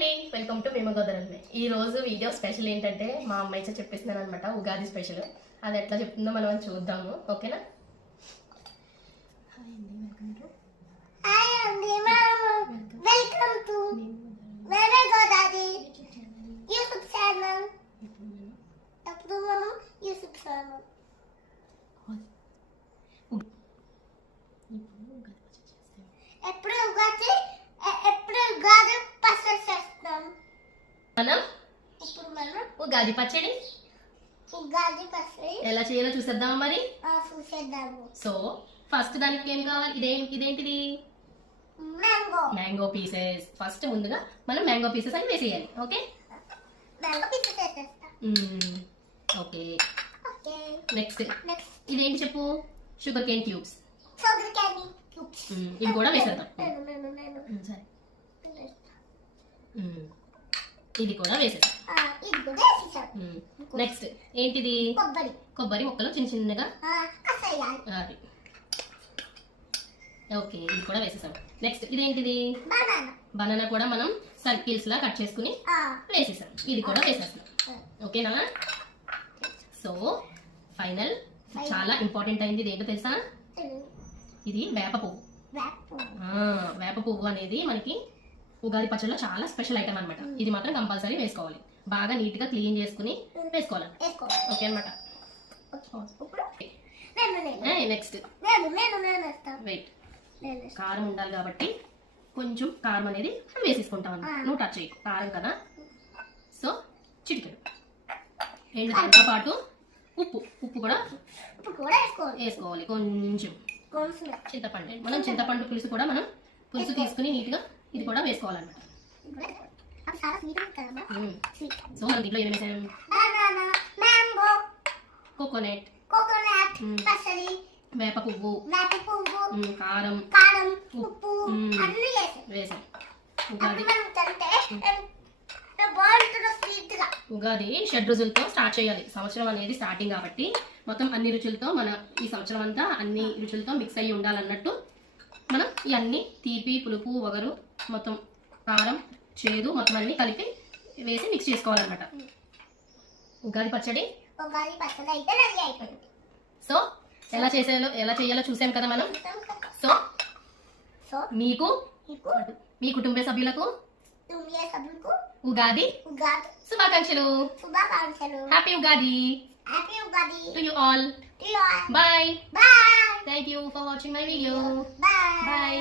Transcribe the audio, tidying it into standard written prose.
Welcome to మేము గోదరల్ని. ఈ రోజు వీడియో స్పెషల్ ఏంటంటే మా అమ్మాయి చెప్పేస్తున్నాను అనమాట, ఉగాది స్పెషల్. అది ఎట్లా చెప్తుందో మనం చూద్దాము, ఓకేనా? మనం ఉగాది పచ్చడి ఎలా చేయాలో చూసేద్దామా మరి? సో ఫస్ట్ దానికి ఏం కావాలి? ఇదేంటిది? Mango pieces. ఫస్ట్ ముందుగా మనం మ్యాంగో పీసెస్ అని వేసేయాలి. Okay okay. నెక్స్ట్ ఇదేంటి చెప్పు? Sugar cane cubes. ఇవి కూడా వేసేద్దాం. సరే, ఇది కూడా వేసేద్దాం. నెక్స్ట్ ఏంటిది? కొబ్బరి ముక్కలు చిన్న చిన్నగా. ఓకే, ఇది కూడా వేసేసాం. నెక్స్ట్ ఇదేంటిది? బనానా కూడా మనం సర్కిల్స్ లా కట్ చేసుకుని వేసేసాం. ఇది కూడా వేసేస్తాం. ఓకేనా? సో ఫైనల్ చాలా ఇంపార్టెంట్ అయింది. ఇది ఏంటో తెలుసా? ఇది వేప పువ్వు. వేప పువ్వు అనేది మనకి ఉగాది పచ్చడిలో చాలా స్పెషల్ ఐటమ్ అనమాట. ఇది మాత్రం కంపల్సరీ వేసుకోవాలి. బాగా నీట్ గా క్లీన్ చేసుకుని వేసుకోవాలి. ఓకే అనమాట. నెక్స్ట్ వెయిట్, కారం ఉండాలి కాబట్టి కొంచెం కారం అనేది వేసేసుకుంటాం అన్నమాట. నువ్వు టచ్ చేయి, కారం కదా. సో చిటికెడు. అండ్ దాంతో పాటు ఉప్పు కూడా వేసుకోవాలి. కొంచెం చింతపండు. మనం చింతపండు పులుసు కూడా మనం పులుసు తీసుకుని నీట్ గా ఇది కూడా వేసుకోవాలన్నమాట. సో మనం దీంట్లో ఏం వేసాం? కోకోనట్, వేప పువ్వు, కారం, ఉప్పు వేసాం. ఉగాది షడ్ రుచులతో స్టార్ట్ చేయాలి. సంవత్సరం అనేది స్టార్టింగ్ కాబట్టి మొత్తం అన్ని రుచులతో మన ఈ సంవత్సరం అంతా అన్ని రుచులతో మిక్స్ అయ్యి ఉండాలన్నట్టు మనం ఇవన్నీ తీపి, పులుపు, వగరు, మొత్తం కారం, చేదు మొత్తం అన్ని కలిపి వేసి మిక్స్ చేసుకోవాలన్నమాట. ఉగాది పచ్చడి అయితే రెడీ అయిపోయింది. సో ఎలా చేయాలో చూసాం కదా మనం. సో మీకు, మీ కుటుంబ సభ్యులకు ఉగాది శుభాకాంక్షలు. Happy Ugadi to you all. Bye. Thank you for watching my video. Bye.